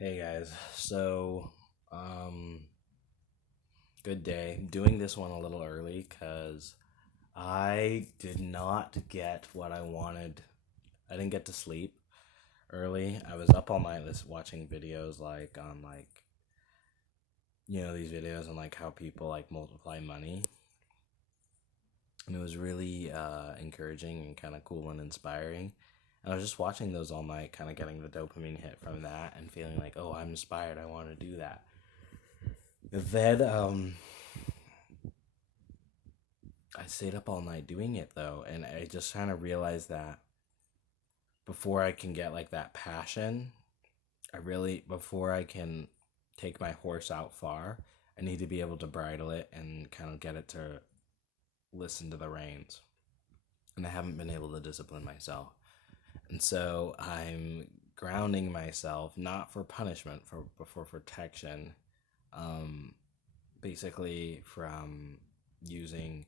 Hey guys, um, good day. Doing this one a little early because I did not get what I wanted. I didn't get to sleep early. I was up all night watching videos these videos on like how people like multiply money. And it was really encouraging and kind of cool and inspiring. And I was just watching those all night, kind of getting the dopamine hit from that and feeling like, oh, I'm inspired. I want to do that. Then I stayed up all night doing it though, and I just kind of realized that before I can get like that passion, before I can take my horse out far, I need to be able to bridle it and kind of get it to listen to the reins. And I haven't been able to discipline myself. And so I'm grounding myself, not for punishment, but for protection, um, basically from using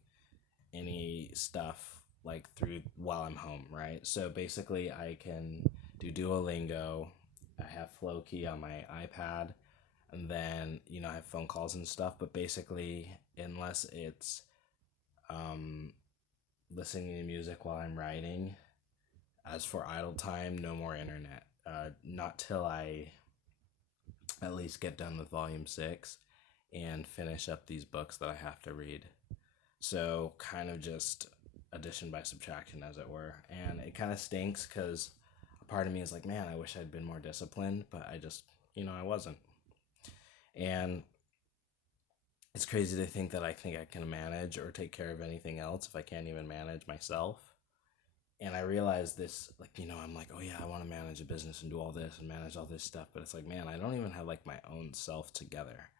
any stuff like through while I'm home, right? So basically, I can do Duolingo. I have Flowkey on my iPad, and then I have phone calls and stuff. But basically, unless it's um, listening to music while I'm writing, as for idle time, no more internet. Not till I at least get done with Volume 6 and finish up these books that I have to read. So kind of just addition by subtraction, as it were. And it kind of stinks because a part of me is like, man, I wish I'd been more disciplined, but I wasn't. And it's crazy to think I can manage or take care of anything else if I can't even manage myself. And I realized this, like, I'm like, oh yeah, I want to manage a business and do all this and manage all this stuff. But it's like, man, I don't even have like my own self together.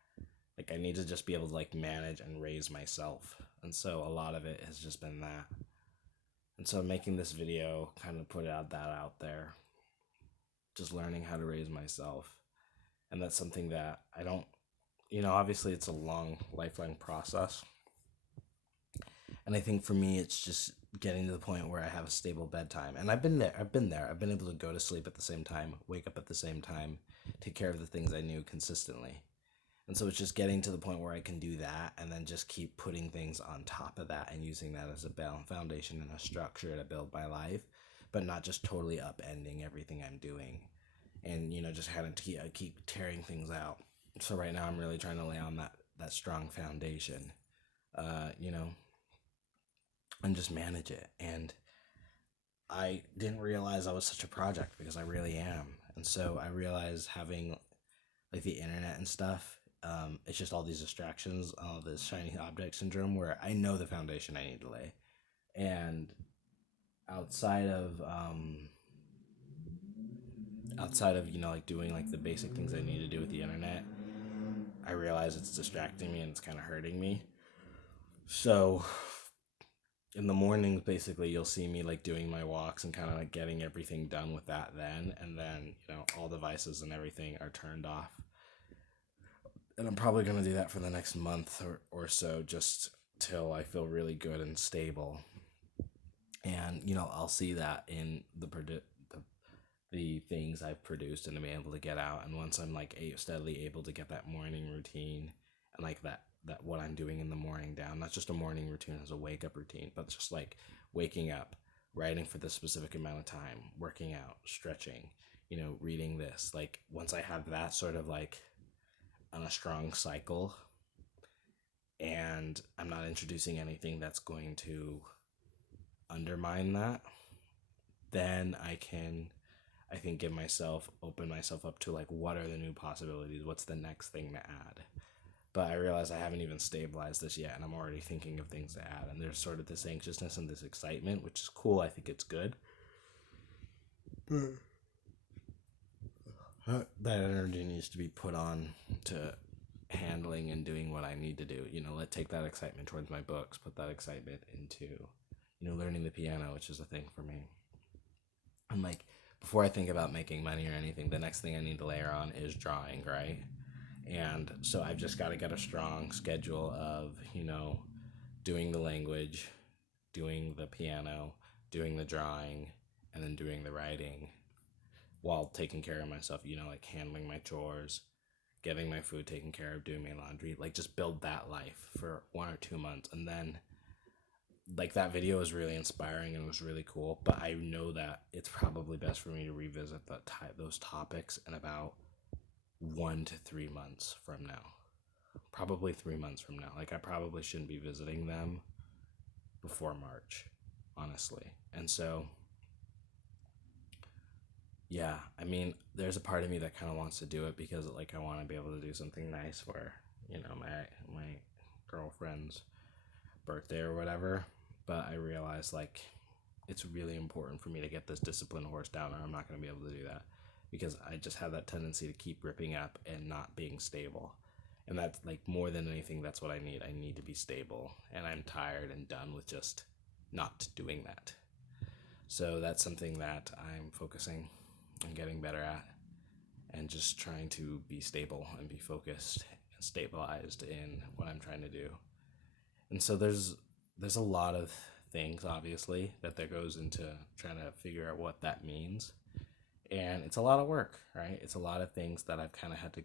Like, I need to just be able to like manage and raise myself. And so a lot of it has just been that. And so making this video kind of put that out there, just learning how to raise myself. And that's something that I don't, obviously it's a long, lifelong process. And I think for me, it's just getting to the point where I have a stable bedtime. And I've been there. I've been able to go to sleep at the same time, wake up at the same time, take care of the things I knew consistently. And so it's just getting to the point where I can do that and then just keep putting things on top of that and using that as a foundation and a structure to build my life, but not just totally upending everything I'm doing and, just kind of keep tearing things out. So right now I'm really trying to lay on that strong foundation, uh, you know, and just manage it. And I didn't realize I was such a project because I really am. And so I realized having like the internet and stuff, it's just all these distractions, all this shiny object syndrome where I know the foundation I need to lay. And outside of like doing like the basic things I need to do with the internet, I realize it's distracting me and it's kind of hurting me. So in the mornings, basically, you'll see me like doing my walks and kind of like getting everything done with that then. And then, all devices and everything are turned off. And I'm probably going to do that for the next month or so, just till I feel really good and stable. And, I'll see that in the things I've produced and I'm able to get out. And once I'm like steadily able to get that morning routine and like that what I'm doing in the morning down, not just a morning routine as a wake up routine, but just like waking up, writing for this specific amount of time, working out, stretching, reading this. Like once I have that sort of like on a strong cycle and I'm not introducing anything that's going to undermine that, then I think open myself up to like what are the new possibilities, what's the next thing to add. But I realize I haven't even stabilized this yet and I'm already thinking of things to add, and there's sort of this anxiousness and this excitement, which is cool. I think it's good, that energy needs to be put on to handling and doing what I need to do. Let take that excitement towards my books, put that excitement into, learning the piano, which is a thing for me. I'm like, before I think about making money or anything, the next thing I need to layer on is drawing, right? And so I've just got to get a strong schedule of, doing the language, doing the piano, doing the drawing, and then doing the writing. while taking care of myself, like handling my chores, getting my food taken care of, doing my laundry, like just build that life for 1 or 2 months. And then like that video was really inspiring and was really cool, but I know that it's probably best for me to revisit those topics in about 1 to 3 months from now. Probably 3 months from now. Like I probably shouldn't be visiting them before March, honestly. And so yeah, I mean, there's a part of me that kind of wants to do it because like I want to be able to do something nice for, my girlfriend's birthday or whatever. But I realize like it's really important for me to get this disciplined horse down, or I'm not going to be able to do that because I just have that tendency to keep ripping up and not being stable. And that's like more than anything, that's what I need. I need to be stable, and I'm tired and done with just not doing that. So that's something that I'm focusing on getting better at, and just trying to be stable and be focused and stabilized in what I'm trying to do. And so there's a lot of things obviously that goes into trying to figure out what that means. And it's a lot of work, right? It's a lot of things that I've kind of had to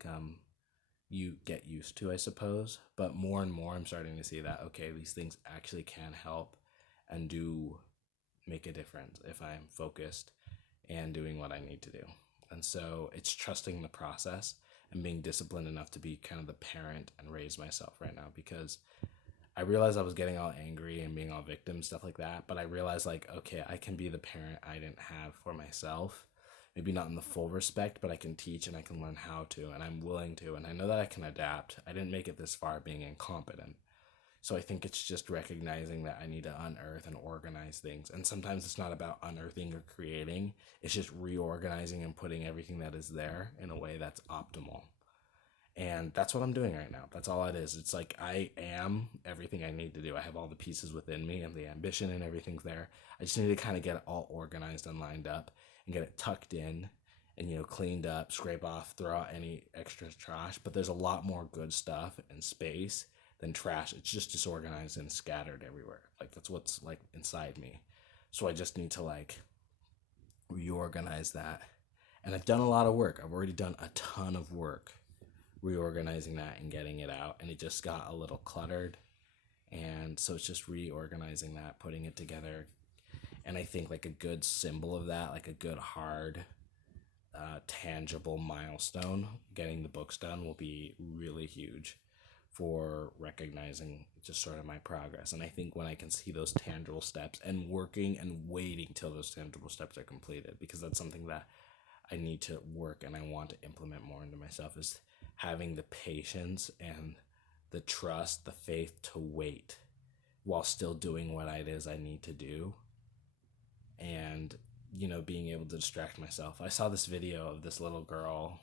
get used to, I suppose. But more and more I'm starting to see that okay, these things actually can help and do make a difference if I'm focused and doing what I need to do. And so it's trusting the process and being disciplined enough to be kind of the parent and raise myself right now, because I realized I was getting all angry and being all victim, stuff like that. But I realized like, okay, I can be the parent I didn't have for myself. Maybe not in the full respect, but I can teach and I can learn how to, and I'm willing to. And I know that I can adapt. I didn't make it this far being incompetent. So I think it's just recognizing that I need to unearth and organize things. And sometimes it's not about unearthing or creating. It's just reorganizing and putting everything that is there in a way that's optimal. And that's what I'm doing right now. That's all it is. It's like I am everything I need to do. I have all the pieces within me and the ambition and everything's there. I just need to kind of get it all organized and lined up and get it tucked in and, cleaned up, scrape off, throw out any extra trash. But there's a lot more good stuff and space than trash. It's just disorganized and scattered everywhere. Like that's what's like inside me. So I just need to like reorganize that. And I've done a lot of work. I've already done a ton of work reorganizing that and getting it out, and it just got a little cluttered. And so it's just reorganizing that, putting it together. And I think like a good symbol of that, like a good hard tangible milestone, getting the books done will be really huge for recognizing just sort of my progress. And I think when I can see those tangible steps and working and waiting till those tangible steps are completed, because that's something that I need to work and I want to implement more into myself, is having the patience and the trust, the faith to wait while still doing what it is I need to do. And, being able to distract myself. I saw this video of this little girl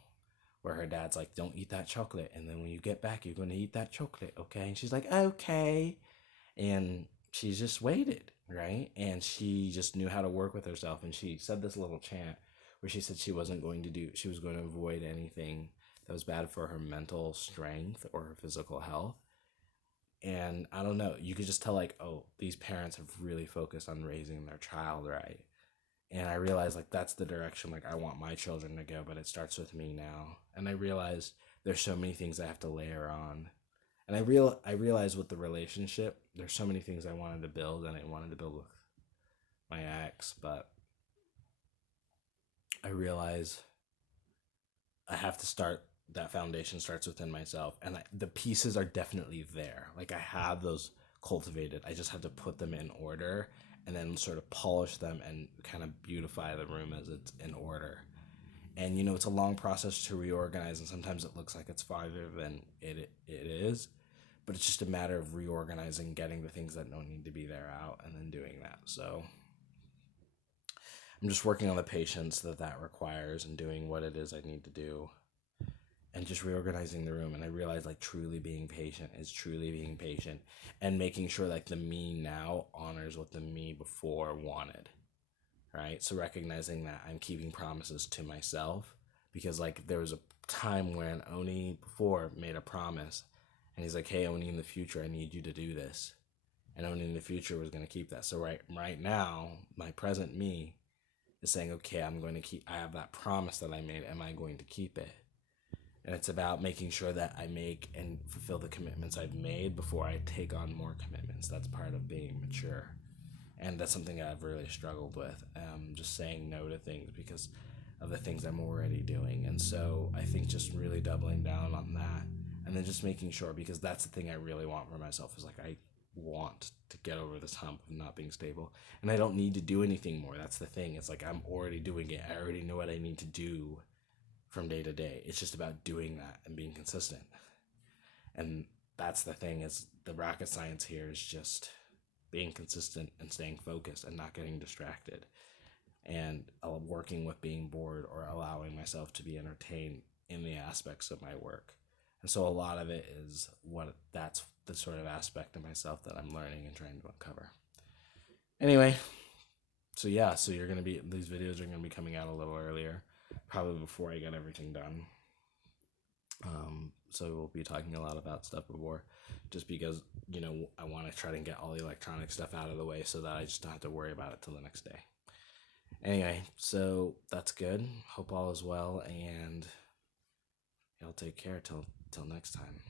where her dad's like, don't eat that chocolate. And then when you get back, you're going to eat that chocolate. Okay. And she's like, okay. And she just waited. Right. And she just knew how to work with herself. And she said this little chant where she said she was going to avoid anything that was bad for her mental strength or her physical health. And I don't know, you could just tell like, oh, these parents have really focused on raising their child right. And I realized like that's the direction like I want my children to go, but it starts with me now. And I realize there's so many things I have to layer on. And I realized with the relationship, there's so many things I wanted to build, and I wanted to build with my ex, but I realize I have to start, that foundation starts within myself, and the pieces are definitely there. Like I have those cultivated. I just have to put them in order and then sort of polish them and kind of beautify the room as it's in order. And it's a long process to reorganize, and sometimes it looks like it's farther than it is, but it's just a matter of reorganizing, getting the things that don't need to be there out, and then doing that. So I'm just working on the patience that requires and doing what it is I need to do and just reorganizing the room. And I realized like truly being patient is truly being patient and making sure like the me now honors what the me before wanted, right? So recognizing that I'm keeping promises to myself, because like there was a time when Oni before made a promise and he's like, hey, Oni, in the future, I need you to do this. And Oni in the future was going to keep that. So right now, my present me is saying, okay, I have that promise that I made. Am I going to keep it? And it's about making sure that I make and fulfill the commitments I've made before I take on more commitments. That's part of being mature. And that's something I've really struggled with, just saying no to things because of the things I'm already doing. And so I think just really doubling down on that, and then just making sure, because that's the thing I really want for myself, is like I want to get over this hump of not being stable, and I don't need to do anything more. That's the thing. It's like I'm already doing it. I already know what I need to do from day to day. It's just about doing that and being consistent. And that's the thing, is the rocket science here is just being consistent and staying focused and not getting distracted, and working with being bored or allowing myself to be entertained in the aspects of my work. And so a lot of it is that's the sort of aspect of myself that I'm learning and trying to uncover. Anyway, so yeah, so these videos are gonna be coming out a little earlier, probably before I get everything done. So we'll be talking a lot about stuff before, just because I want to try to get all the electronic stuff out of the way so that I just don't have to worry about it till the next day. Anyway, so that's good. Hope all is well, and y'all take care till next time.